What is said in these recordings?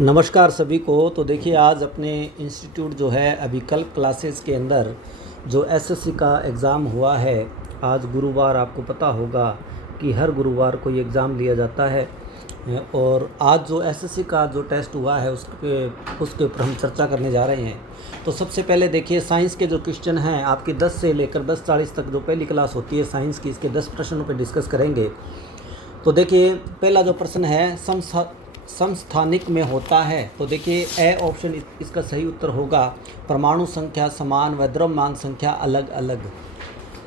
नमस्कार सभी को। तो देखिए आज अपने इंस्टीट्यूट जो है अभिकल्प क्लासेस के अंदर जो एसएससी का एग्ज़ाम हुआ है, आज गुरुवार आपको पता होगा कि हर गुरुवार को ये एग्ज़ाम लिया जाता है। और आज जो एसएससी का जो टेस्ट हुआ है उसके ऊपर हम चर्चा करने जा रहे हैं। तो सबसे पहले देखिए साइंस के जो क्वेश्चन हैं आपकी 10 से लेकर 10:40 तक जो पहली क्लास होती है साइंस की, इसके 10 प्रश्नों पर डिस्कस करेंगे। तो देखिए पहला जो प्रश्न है समस्थानिक में होता है। तो देखिए ए ऑप्शन इसका सही उत्तर होगा परमाणु संख्या समान व द्रव्यमान संख्या अलग अलग।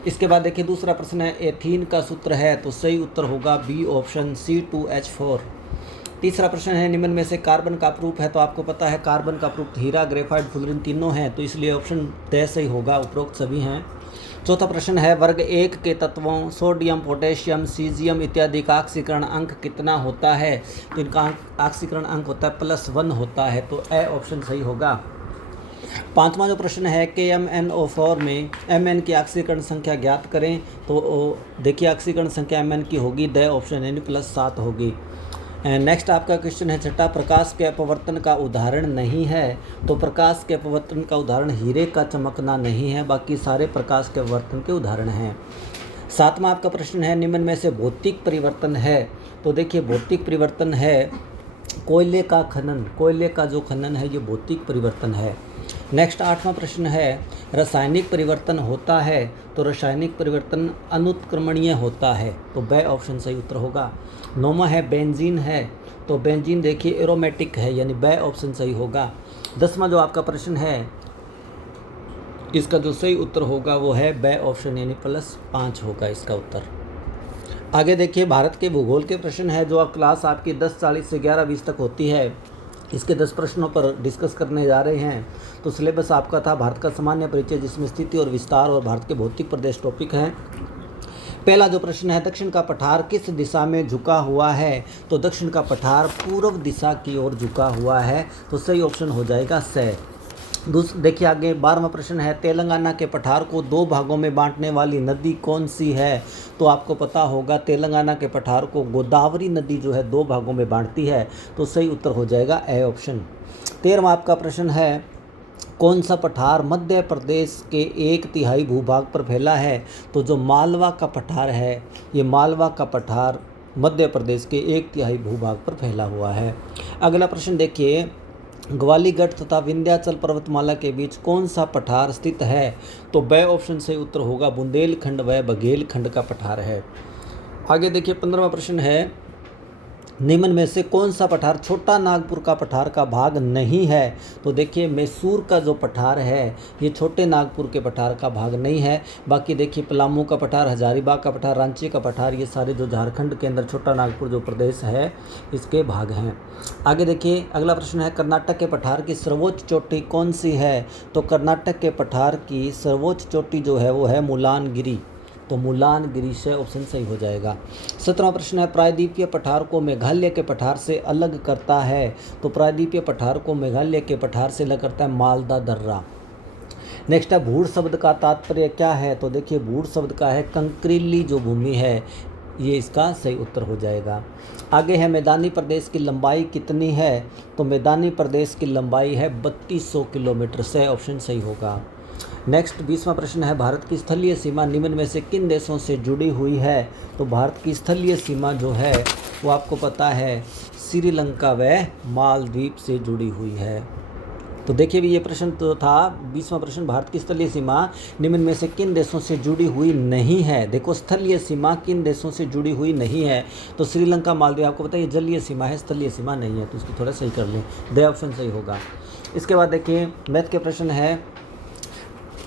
इसके बाद देखिए दूसरा प्रश्न है एथीन का सूत्र है, तो सही उत्तर होगा बी ऑप्शन C2H4। तीसरा प्रश्न है निम्न में से कार्बन का प्रूफ है, तो आपको पता है कार्बन का प्रूफ हीरा ग्रेफाइट फुलरिन तीनों हैं, तो इसलिए ऑप्शन ड सही होगा, उपरोक्त सभी हैं। चौथा प्रश्न है वर्ग 1 के तत्वों सोडियम पोटेशियम सीजियम इत्यादि का ऑक्सीकरण अंक कितना होता है, तो इनका ऑक्सीकरण अंक होता है +1 होता है, तो ए ऑप्शन सही होगा। पांचवा जो प्रश्न है KMnO4 में Mn की ऑक्सीकरण संख्या ज्ञात करें, तो देखिए ऑक्सीकरण संख्या Mn की होगी ड ऑप्शन यानी +7 होगी। नेक्स्ट आपका क्वेश्चन है छठा प्रकाश के अपवर्तन का उदाहरण नहीं है, तो प्रकाश के अपवर्तन का उदाहरण हीरे का चमकना नहीं है, बाकी सारे प्रकाश के अपवर्तन के उदाहरण हैं। सातवां आपका प्रश्न है निम्न में से भौतिक परिवर्तन है, तो देखिए भौतिक परिवर्तन है कोयले का खनन, कोयले का जो खनन है ये भौतिक परिवर्तन है। नेक्स्ट आठवां प्रश्न है रासायनिक परिवर्तन होता है, तो रासायनिक परिवर्तन अनुत्क्रमणीय होता है, तो ब ऑप्शन सही उत्तर होगा। नौवां है बेंजीन है, तो बेंजीन देखिए एरोमेटिक है यानी ब ऑप्शन सही होगा। 10वां जो आपका प्रश्न है इसका जो सही उत्तर होगा वो है ब ऑप्शन यानी +5 होगा इसका उत्तर। आगे देखिए भारत के भूगोल के प्रश्न है जो क्लास आपकी 10:40 से 11:20 तक होती है, इसके 10 प्रश्नों पर डिस्कस करने जा रहे हैं। तो सिलेबस आपका था भारत का सामान्य परिचय, जिसमें स्थिति और विस्तार और भारत के भौतिक प्रदेश टॉपिक हैं। पहला जो प्रश्न है दक्षिण का पठार किस दिशा में झुका हुआ है, तो दक्षिण का पठार पूर्व दिशा की ओर झुका हुआ है, तो सही ऑप्शन हो जाएगा स। देखिए आगे 12वां प्रश्न है तेलंगाना के पठार को 2 भागों में बांटने वाली नदी कौन सी है, तो आपको पता होगा तेलंगाना के पठार को गोदावरी नदी जो है 2 भागों में बांटती है, तो सही उत्तर हो जाएगा ए ऑप्शन। 13वां आपका प्रश्न है कौन सा पठार मध्य प्रदेश के 1/3 भूभाग पर फैला है, तो जो मालवा का पठार है ये मालवा का पठार मध्य प्रदेश के 1/3 भूभाग पर फैला हुआ है। अगला प्रश्न देखिए ग्वालीगढ़ तथा विंध्याचल पर्वतमाला के बीच कौन सा पठार स्थित है, तो ब ऑप्शन से उत्तर होगा बुंदेलखंड व बघेलखंड का पठार है। आगे देखिए 15वां प्रश्न है निम्न में से कौन सा पठार छोटा नागपुर का पठार का भाग नहीं है, तो देखिए मैसूर का जो पठार है ये छोटे नागपुर के पठार का भाग नहीं है, बाकी देखिए पलामू का पठार, हजारीबाग का पठार, रांची का पठार, ये सारे जो झारखंड के अंदर छोटा नागपुर जो प्रदेश है इसके भाग हैं। आगे देखिए अगला प्रश्न है कर्नाटक के पठार की सर्वोच्च चोटी कौन सी है, तो कर्नाटक के पठार की सर्वोच्च चोटी जो है वो है मुलानगिरी, तो मुलानगिरी से ऑप्शन सही हो जाएगा। 17वां प्रश्न है प्रायद्वीपीय पठार को मेघालय के पठार से अलग करता है, तो प्रायद्वीपीय पठार को मेघालय के पठार से अलग करता है मालदा दर्रा। नेक्स्ट है भूड़ शब्द का तात्पर्य क्या है, तो देखिए भूड़ शब्द का है कंकरीली जो भूमि है, ये इसका सही उत्तर हो जाएगा। आगे है मैदानी प्रदेश की लंबाई कितनी है, तो मैदानी प्रदेश की लंबाई है 3200 किलोमीटर, से ऑप्शन सही होगा। नेक्स्ट 20वां प्रश्न है भारत की स्थलीय सीमा निम्न में से किन देशों से जुड़ी हुई है, तो भारत की स्थलीय सीमा जो है वो आपको पता है श्रीलंका व मालदीव से जुड़ी हुई है। तो देखिए भी ये प्रश्न तो था 20वां प्रश्न भारत की स्थलीय सीमा निम्न में से किन देशों से जुड़ी हुई नहीं है। देखो स्थलीय सीमा किन देशों से जुड़ी हुई नहीं है, तो श्रीलंका मालदीव आपको पता है ये जलीय सीमा है, स्थलीय सीमा नहीं है, तो इसको थोड़ा सही कर लें, द ऑप्शन सही होगा। इसके बाद देखिए मैथ के प्रश्न है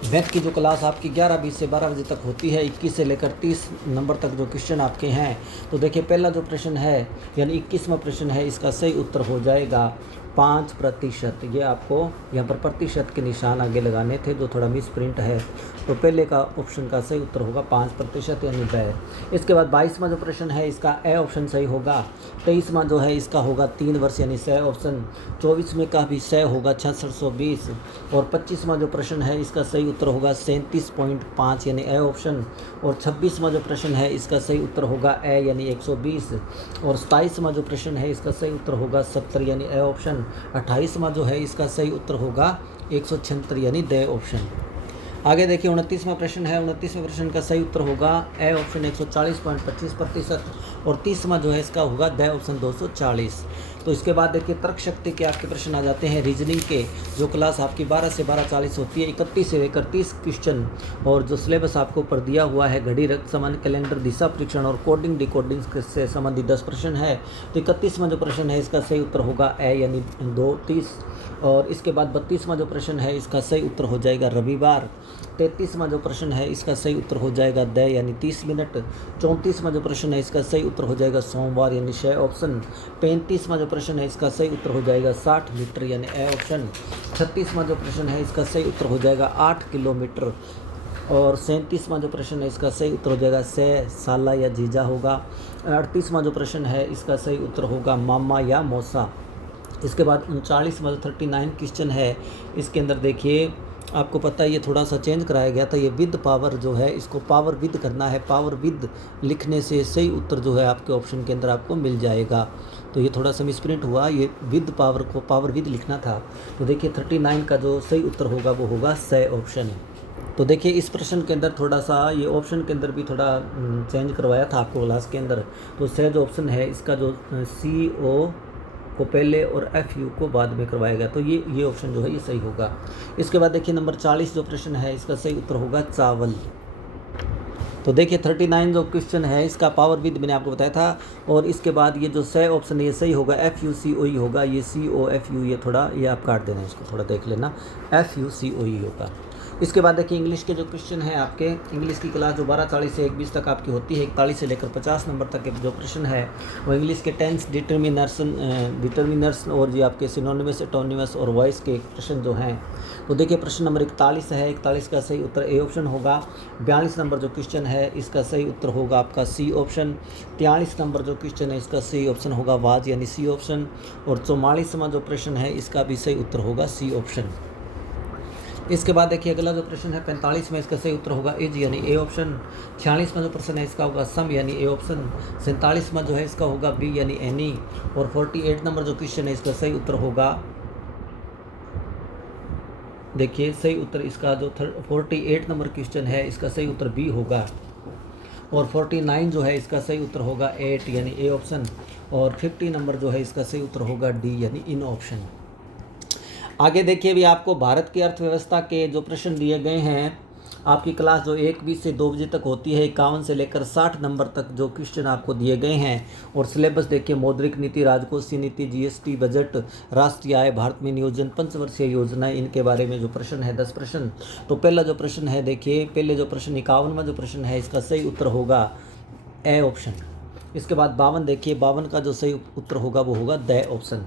मैथ की जो क्लास आपकी 11:20 से 12 बजे तक होती है, 21 से लेकर 30 नंबर तक जो क्वेश्चन आपके हैं, तो देखिए पहला जो प्रश्न है यानी 21वां प्रश्न है, इसका सही उत्तर हो जाएगा 5%। ये आपको यहाँ पर प्रतिशत के निशान आगे लगाने थे जो थोड़ा मिस प्रिंट है, तो पहले का ऑप्शन का सही उत्तर होगा 5% यानी ब। इसके बाद 22वां जो प्रश्न है इसका ए ऑप्शन सही होगा। 23वां जो है इसका होगा 3 वर्ष यानी स ऑप्शन। 24वें का भी स होगा 6620। और 25वां जो प्रश्न है इसका सही सही उत्तर होगा 37.5 यानी ए ऑप्शन। और 26वां जो प्रश्न है इसका सही उत्तर होगा ए यानी 120। और 27वां जो प्रश्न है इसका सही उत्तर होगा 70 यानी ए ऑप्शन। 28वां जो है इसका सही उत्तर होगा 176 यानी ड ऑप्शन। आगे देखिए 29वां प्रश्न है। 29वें प्रश्न का सही उत्तर होगा ए ऑप्शन 140.25%। और 30वां जो है इसका होगा द ऑप्शन 240। तो इसके बाद देखिए तर्क शक्ति के आपके प्रश्न आ जाते हैं रीजनिंग के, जो क्लास आपकी 12 से 12:40 होती है। 31 से लेकर 30 क्वेश्चन और जो सिलेबस आपको ऊपर दिया हुआ है, घड़ी, रक्त सामान्य, कैलेंडर, दिशा परीक्षण और कोडिंग डिकोडिंग से संबंधित 10 प्रश्न है। तो 31वां जो प्रश्न है इसका सही उत्तर होगा ए यानी 2:30। और इसके बाद 32वां जो प्रश्न है इसका सही उत्तर हो जाएगा रविवार। 33वां जो प्रश्न है इसका सही उत्तर हो जाएगा द यानी 30 मिनट। 34वां जो प्रश्न है इसका सही उत्तर हो जाएगा सोमवार यानी श ऑप्शन। 35वां जो प्रश्न है इसका सही उत्तर हो जाएगा 60 मीटर यानी ए ऑप्शन। 36वां जो प्रश्न है इसका सही उत्तर हो जाएगा 8 किलोमीटर। और 37वां जो प्रश्न है इसका सही उत्तर हो जाएगा साला या जीजा होगा। 38वां जो प्रश्न है इसका सही उत्तर होगा मामा या मौसा। इसके बाद 39वां जो 39 क्वेश्चन है इसके अंदर देखिए आपको पता है ये थोड़ा सा चेंज कराया गया था। ये विद पावर जो है इसको पावर विद करना है। पावर विद लिखने से सही उत्तर जो है आपके ऑप्शन के अंदर आपको मिल जाएगा। तो ये थोड़ा सा मिसप्रिंट हुआ, ये विद पावर को पावर विद लिखना था। तो देखिए 39 का जो सही उत्तर होगा वो होगा स ऑप्शन। तो देखिए इस प्रश्न के अंदर थोड़ा सा ये ऑप्शन के अंदर भी थोड़ा चेंज करवाया था आपको क्लास के अंदर। तो स जो ऑप्शन है इसका जो CO को पहले और FU को बाद में करवाया गया, तो ये ऑप्शन जो है ये सही होगा। इसके बाद देखिए नंबर 40 जो प्रश्न है इसका सही उत्तर होगा चावल। तो देखिए 39 जो क्वेश्चन है इसका पावर विद मैंने आपको बताया था। और इसके बाद ये जो स ऑप्शन है ये सही होगा FUCOE होगा। ये COFU ये थोड़ा ये आप काट देना, इसको थोड़ा देख लेना, FUCOE होगा। इसके बाद देखिए इंग्लिश के जो क्वेश्चन हैं आपके, इंग्लिश की क्लास जो 12:40 से 1:20 तक आपकी होती है। 41 से लेकर 50 नंबर तक के जो प्रश्न है वो इंग्लिश के टेंस, डिटर्मिनर्स और ये आपके सिनोनिमस, एटोनिमस और वॉइस के प्रश्न जो हैं। तो देखिए प्रश्न नंबर 41 है। 41 का सही उत्तर ए ऑप्शन होगा। 42 नंबर जो क्वेश्चन है इसका सही उत्तर होगा आपका C ऑप्शन। 43 नंबर जो क्वेश्चन है इसका सही ऑप्शन होगा वाज यानी C ऑप्शन। और 44वां जो प्रश्न है इसका भी सही उत्तर होगा C ऑप्शन। इसके बाद देखिए अगला जो प्रश्न है 45 में इसका सही उत्तर होगा इज यानी ए ऑप्शन। 46वां जो प्रश्न है इसका होगा सम यानी ए ऑप्शन। 47वां जो है इसका होगा बी यानी एनी। और 48 नंबर जो क्वेश्चन है इसका सही उत्तर होगा, देखिए सही उत्तर इसका जो 48 नंबर क्वेश्चन है इसका सही उत्तर बी होगा। और 49 जो है इसका सही उत्तर होगा 8 यानी ए ऑप्शन। और 50 नंबर जो है इसका सही उत्तर होगा डी यानी इन ऑप्शन। आगे देखिए अभी आपको भारत की अर्थव्यवस्था के जो प्रश्न दिए गए हैं, आपकी क्लास जो 1:20 से 2 बजे तक होती है, 51 से लेकर 60 नंबर तक जो क्वेश्चन आपको दिए गए हैं। और सिलेबस देखिए मौद्रिक नीति, राजकोषीय नीति, GST, बजट, राष्ट्रीय आय, भारत में नियोजन, पंचवर्षीय योजनाएं, इनके बारे में जो प्रश्न है 10 प्रश्न। तो पहला जो प्रश्न है देखिए, पहले जो प्रश्न 51वां जो प्रश्न है इसका सही उत्तर होगा ए ऑप्शन। इसके बाद 52 देखिए, 52 का जो सही उत्तर होगा वो होगा द ऑप्शन।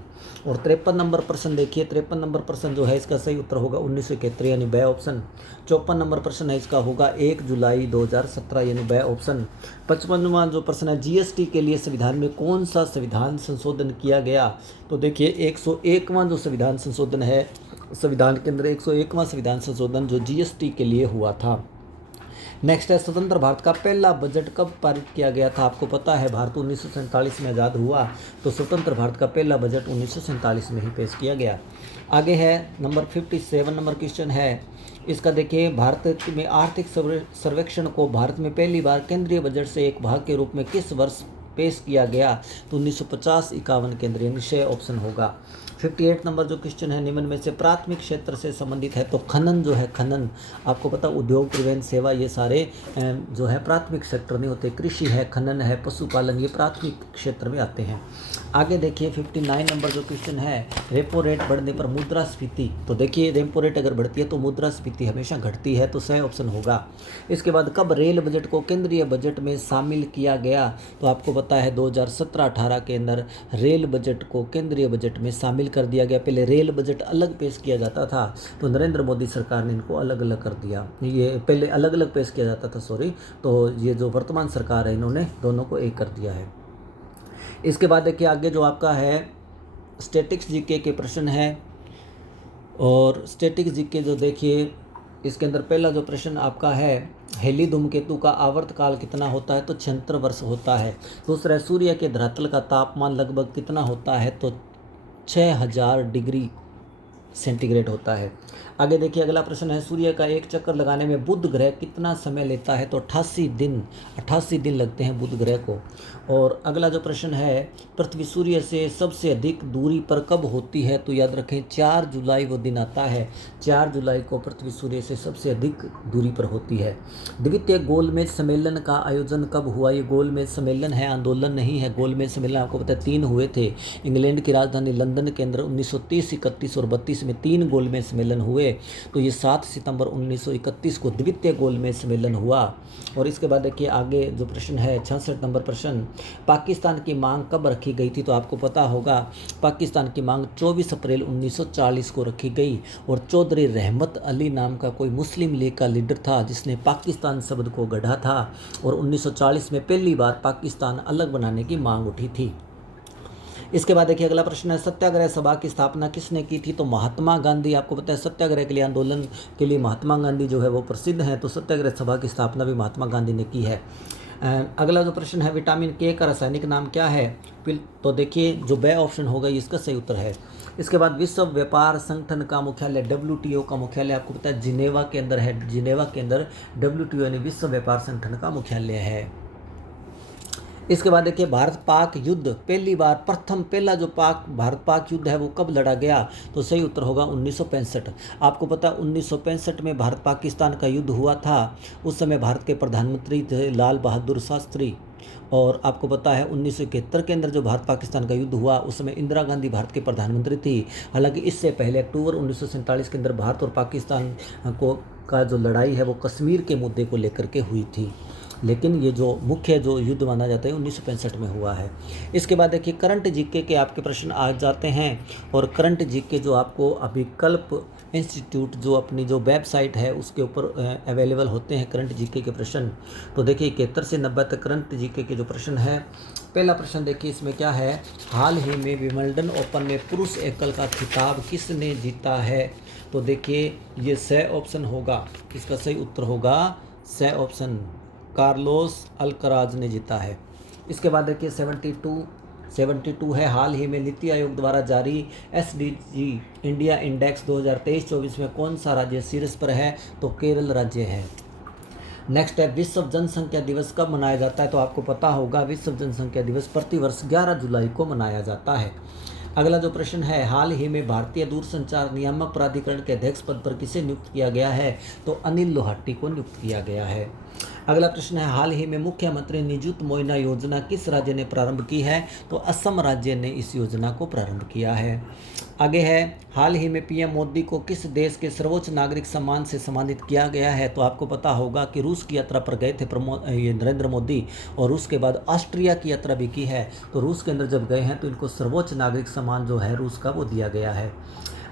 और 53 नंबर प्रश्न देखिए, 53 नंबर प्रश्न जो है इसका सही उत्तर होगा 1971 यानी ब ऑप्शन। 54 नंबर प्रश्न है इसका होगा 1 जुलाई 2017 यानी ब ऑप्शन। 55वां जो प्रश्न है GST के लिए संविधान में कौन सा संविधान संशोधन किया गया। तो देखिए 101वां जो संविधान संशोधन है, संविधान के अंदर 101वां संविधान संशोधन जो GST के लिए हुआ था। नेक्स्ट है स्वतंत्र भारत का पहला बजट कब पारित किया गया था। आपको पता है भारत 1947 में आज़ाद हुआ, तो स्वतंत्र भारत का पहला बजट 1947 में ही पेश किया गया। आगे है नंबर 57 नंबर क्वेश्चन है इसका देखिए, भारत में आर्थिक सर्वेक्षण को भारत में पहली बार केंद्रीय बजट से एक भाग के रूप में किस वर्ष पेश किया गया। तो 1950-51 के अंदर यानी श ऑप्शन होगा। 58 नंबर जो क्वेश्चन है, निम्न में से प्राथमिक क्षेत्र से संबंधित है। तो खनन जो है, खनन आपको पता उद्योग, परिवहन, सेवा, ये सारे जो है प्राथमिक सेक्टर में होते हैं। कृषि है, खनन है, पशुपालन, ये प्राथमिक क्षेत्र में आते हैं। आगे देखिए 59 नंबर जो क्वेश्चन है, रेपो रेट बढ़ने पर मुद्रास्फीति। तो देखिए रेपो रेट अगर बढ़ती है तो मुद्रास्फीति हमेशा घटती है, तो सही ऑप्शन होगा। इसके बाद कब रेल बजट को केंद्रीय बजट में शामिल किया गया। तो आपको पता है 2017-18 के अंदर रेल बजट को केंद्रीय बजट में शामिल कर दिया गया। पहले रेल बजट अलग पेश किया जाता था, तो नरेंद्र मोदी सरकार ने इनको अलग अलग कर दिया। ये पहले अलग अलग पेश किया जाता था, सॉरी, तो ये जो वर्तमान सरकार है इन्होंने दोनों को एक कर दिया है। इसके बाद देखिए आगे जो आपका है स्टैटिक्स जीके के प्रश्न है। और स्टैटिक्स जीके जो देखिए इसके अंदर पहला जो प्रश्न आपका है, हेली धूमकेतु का आवर्तकाल कितना होता है? तो 76 वर्ष होता है। दूसरा है, सूर्य के धरातल का तापमान लगभग कितना होता है? तो 6000 डिग्री सेंटीग्रेड होता है। आगे देखिए अगला प्रश्न है, सूर्य का एक चक्कर लगाने में बुध ग्रह कितना समय लेता है? तो 88 दिन लगते हैं बुध ग्रह को। और अगला जो प्रश्न है, पृथ्वी सूर्य से सबसे अधिक दूरी पर कब होती है? तो याद रखें 4 जुलाई वो दिन आता है, 4 जुलाई को पृथ्वी सूर्य से सबसे अधिक दूरी पर होती है। द्वितीय गोलमेज सम्मेलन का आयोजन कब हुआ? ये गोलमेज सम्मेलन है, आंदोलन नहीं है। गोलमेज सम्मेलन आपको पता है 3 हुए थे। इंग्लैंड की राजधानी लंदन के अंदर 1930, 31 और 32 में 3 गोलमेज सम्मेलन हुए। तो ये 7 सितंबर 1931 को द्वितीय गोलमेज सम्मेलन हुआ। और इसके बाद देखिए आगे जो प्रश्न है 66 नंबर प्रश्न, पाकिस्तान की मांग कब रखी गई थी? तो आपको पता होगा पाकिस्तान की मांग 24 अप्रैल 1940 को रखी गई। और चौधरी रहमत अली नाम का कोई मुस्लिम लीग का लीडर था जिसने पाकिस्तान शब्द को गढ़ा था। और 1940 में पहली बार पाकिस्तान अलग बनाने की मांग उठी थी। इसके बाद देखिए अगला प्रश्न है, सत्याग्रह सभा की स्थापना किसने की थी? तो महात्मा गांधी। आपको पता है सत्याग्रह के लिए, आंदोलन के लिए महात्मा गांधी जो है वो प्रसिद्ध हैं। तो सत्याग्रह सभा की स्थापना भी महात्मा गांधी ने की है। अगला जो प्रश्न है, विटामिन के का रासायनिक नाम क्या है? तो देखिए जो बे ऑप्शन होगा ये इसका सही उत्तर है। इसके बाद विश्व व्यापार संगठन का मुख्यालय, WTO का मुख्यालय आपको पता है जिनेवा के अंदर है। जिनेवा के अंदर WTO यानी विश्व व्यापार संगठन का मुख्यालय है। इसके बाद देखिए भारत पाक युद्ध पहला जो भारत पाक युद्ध है वो कब लड़ा गया? तो सही उत्तर होगा 1965। आपको पता 1965 में भारत पाकिस्तान का युद्ध हुआ था। उस समय भारत के प्रधानमंत्री थे लाल बहादुर शास्त्री। और आपको पता है 1971 के अंदर जो भारत पाकिस्तान का युद्ध हुआ उस समय इंदिरा गांधी भारत के प्रधानमंत्री थी। हालांकि इससे पहले अक्टूबर 1947 के अंदर भारत और पाकिस्तान का जो लड़ाई है वो कश्मीर के मुद्दे को लेकर के हुई थी। लेकिन ये जो मुख्य जो युद्ध माना जाता है 1965 में हुआ है। इसके बाद देखिए करंट जीके के आपके प्रश्न आ जाते हैं। और करंट जीके जो आपको अभिकल्प इंस्टीट्यूट जो अपनी जो वेबसाइट है उसके ऊपर अवेलेबल होते हैं करंट जीके के प्रश्न। तो देखिए 71 से 90 तक करंट जीके के जो प्रश्न है। पहला प्रश्न देखिए इसमें क्या है, हाल ही में विंबलडन ओपन में पुरुष एकल का खिताब किसने जीता है? तो देखिए ये स ऑप्शन होगा, इसका सही उत्तर होगा स ऑप्शन, कार्लोस अल्कराज ने जीता है। इसके बाद देखिए 72 है, हाल ही में नीति आयोग द्वारा जारी SDG इंडिया इंडेक्स 2023-24 में कौन सा राज्य शीर्ष पर है? तो केरल राज्य है। नेक्स्ट है, विश्व जनसंख्या दिवस कब मनाया जाता है? तो आपको पता होगा विश्व जनसंख्या दिवस प्रतिवर्ष 11 जुलाई को मनाया जाता है। अगला जो प्रश्न है, हाल ही में भारतीय दूरसंचार नियामक प्राधिकरण के अध्यक्ष पद पर किसे नियुक्त किया गया है? तो अनिल लोहाटी को नियुक्त किया गया है। अगला प्रश्न है, हाल ही में मुख्यमंत्री निजुत मोइना योजना किस राज्य ने प्रारंभ की है? तो असम राज्य ने इस योजना को प्रारंभ किया है। आगे है, हाल ही में PM मोदी को किस देश के सर्वोच्च नागरिक सम्मान से सम्मानित किया गया है? तो आपको पता होगा कि रूस की यात्रा पर गए थे नरेंद्र मोदी। और रूस के बाद ऑस्ट्रिया की यात्रा भी की है। तो रूस के अंदर जब गए हैं तो इनको सर्वोच्च नागरिक सम्मान जो है रूस का वो दिया गया है।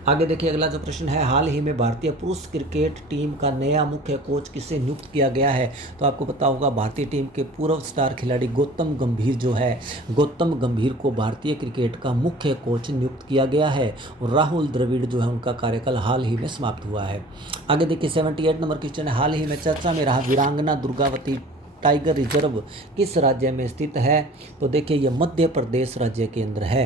आगे देखिए अगला जो प्रश्न है, हाल ही में भारतीय पुरुष क्रिकेट टीम का नया मुख्य कोच किसे नियुक्त किया गया है? तो आपको पता होगा भारतीय टीम के पूर्व स्टार खिलाड़ी गौतम गंभीर जो है, गौतम गंभीर को भारतीय क्रिकेट का मुख्य कोच नियुक्त किया गया है। और राहुल द्रविड़ जो है उनका कार्यकाल हाल ही में समाप्त हुआ है। आगे देखिए 78 नंबर क्वेश्चन है, हाल ही में चर्चा में रहा वीरांगना दुर्गावती टाइगर रिजर्व किस राज्य में स्थित है? तो देखिए ये मध्य प्रदेश राज्य के अंदर है।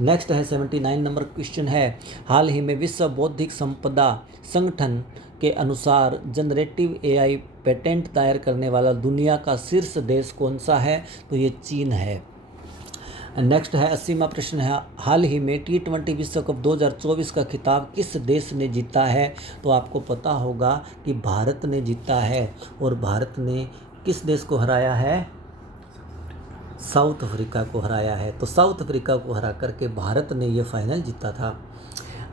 नेक्स्ट है 79 नंबर क्वेश्चन है, हाल ही में विश्व बौद्धिक संपदा संगठन के अनुसार जनरेटिव AI पेटेंट दायर करने वाला दुनिया का शीर्ष देश कौन सा है? तो ये चीन है। नेक्स्ट है 80वां प्रश्न है, हाल ही में T20 विश्व कप 2024 का खिताब किस देश ने जीता है? तो आपको पता होगा कि भारत ने जीता है। और भारत ने किस देश को हराया है? साउथ अफ्रीका को हराया है। तो साउथ अफ्रीका को हरा करके भारत ने ये फाइनल जीता था।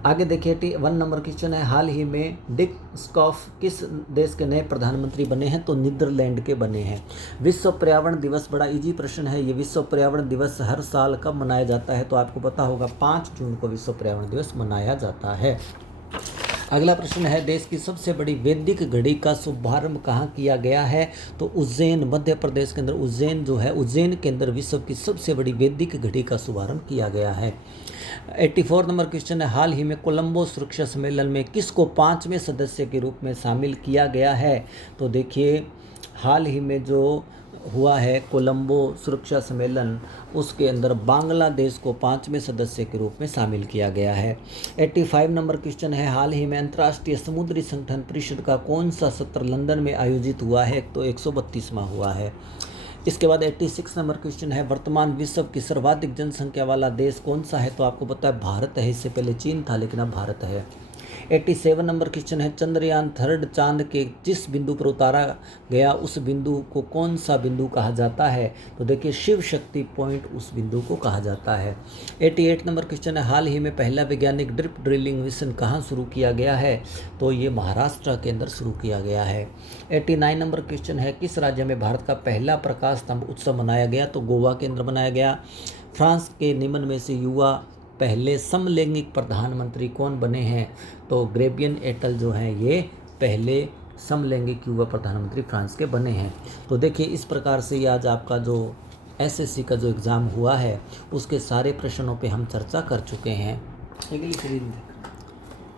आगे देखिए 1 नंबर क्वेश्चन है, हाल ही में डिक स्कॉफ किस देश के नए प्रधानमंत्री बने हैं? तो नीदरलैंड के बने हैं। विश्व पर्यावरण दिवस बड़ा इजी प्रश्न है। ये विश्व पर्यावरण दिवस हर साल कब मनाया जाता है? तो आपको पता होगा 5 जून को विश्व पर्यावरण दिवस मनाया जाता है। अगला प्रश्न है, देश की सबसे बड़ी वैदिक घड़ी का शुभारंभ कहाँ किया गया है? तो उज्जैन, मध्य प्रदेश के अंदर उज्जैन जो है, उज्जैन के अंदर विश्व की सबसे बड़ी वैदिक घड़ी का शुभारंभ किया गया है। 84 नंबर क्वेश्चन है, हाल ही में कोलंबो सुरक्षा सम्मेलन में किसको 5वें सदस्य के रूप में शामिल किया गया है? तो देखिए हाल ही में जो हुआ है कोलंबो सुरक्षा सम्मेलन, उसके अंदर बांग्लादेश को 5वें सदस्य के रूप में शामिल किया गया है। 85 नंबर क्वेश्चन है, हाल ही में अंतर्राष्ट्रीय समुद्री संगठन परिषद का कौन सा सत्र लंदन में आयोजित हुआ है? तो 132वां हुआ है। इसके बाद 86 नंबर क्वेश्चन है, वर्तमान विश्व की सर्वाधिक जनसंख्या वाला देश कौन सा है? तो आपको पता है भारत है, इससे पहले चीन था लेकिन अब भारत है। 87 नंबर क्वेश्चन है, चंद्रयान 3 चांद के जिस बिंदु पर उतारा गया उस बिंदु को कौन सा बिंदु कहा जाता है? तो देखिए शिव शक्ति पॉइंट उस बिंदु को कहा जाता है। 88 नंबर क्वेश्चन है, हाल ही में पहला वैज्ञानिक ड्रिप ड्रिलिंग मिशन कहाँ शुरू किया गया है? तो ये महाराष्ट्र के अंदर शुरू किया गया है। 89 नंबर क्वेश्चन है, किस राज्य में भारत का पहला प्रकाश स्तंभ उत्सव मनाया गया? तो गोवा के अंदर मनाया गया। फ्रांस के निम्न में से युवा पहले समलैंगिक प्रधानमंत्री कौन बने हैं? तो ग्रेबियन एटल जो हैं ये पहले समलैंगिक युवा प्रधानमंत्री फ्रांस के बने हैं। तो देखिए इस प्रकार से आज आपका जो एसएससी का जो एग्ज़ाम हुआ है उसके सारे प्रश्नों पे हम चर्चा कर चुके हैं।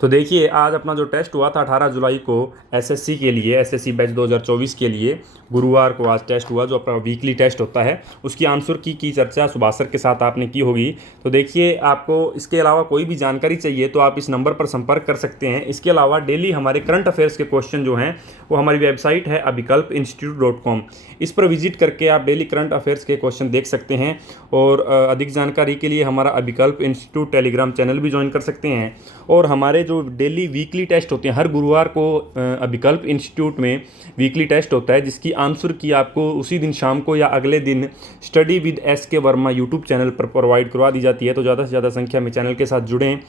तो देखिए आज अपना जो टेस्ट हुआ था 18 जुलाई को एसएससी के लिए, एसएससी बैच 2024 के लिए गुरुवार को आज टेस्ट हुआ, जो अपना वीकली टेस्ट होता है, उसकी आंसर की चर्चा सुभाष सर के साथ आपने की होगी। तो देखिए आपको इसके अलावा कोई भी जानकारी चाहिए तो आप इस नंबर पर संपर्क कर सकते हैं। इसके अलावा डेली हमारे करंट अफेयर्स के क्वेश्चन जो हैं वो हमारी वेबसाइट है abhikalpinstitute.com, इस पर विजिट करके आप डेली करंट अफेयर्स के क्वेश्चन देख सकते हैं। और अधिक जानकारी के लिए हमारा अभिकल्प इंस्टीट्यूट टेलीग्राम चैनल भी ज्वाइन कर सकते हैं। और हमारे जो डेली वीकली टेस्ट होते हैं, हर गुरुवार को अभिकल्प इंस्टीट्यूट में वीकली टेस्ट होता है, जिसकी आंसर की आपको उसी दिन शाम को या अगले दिन study with SK Verma YouTube channel पर प्रोवाइड करवा दी जाती है। तो ज़्यादा से ज़्यादा संख्या में चैनल के साथ जुड़ें।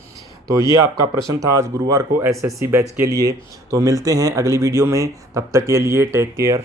तो ये आपका प्रश्न था आज गुरुवार को एसएससी बैच के लिए। तो मिलते हैं अगली वीडियो में, तब तक के लिए टेक केयर।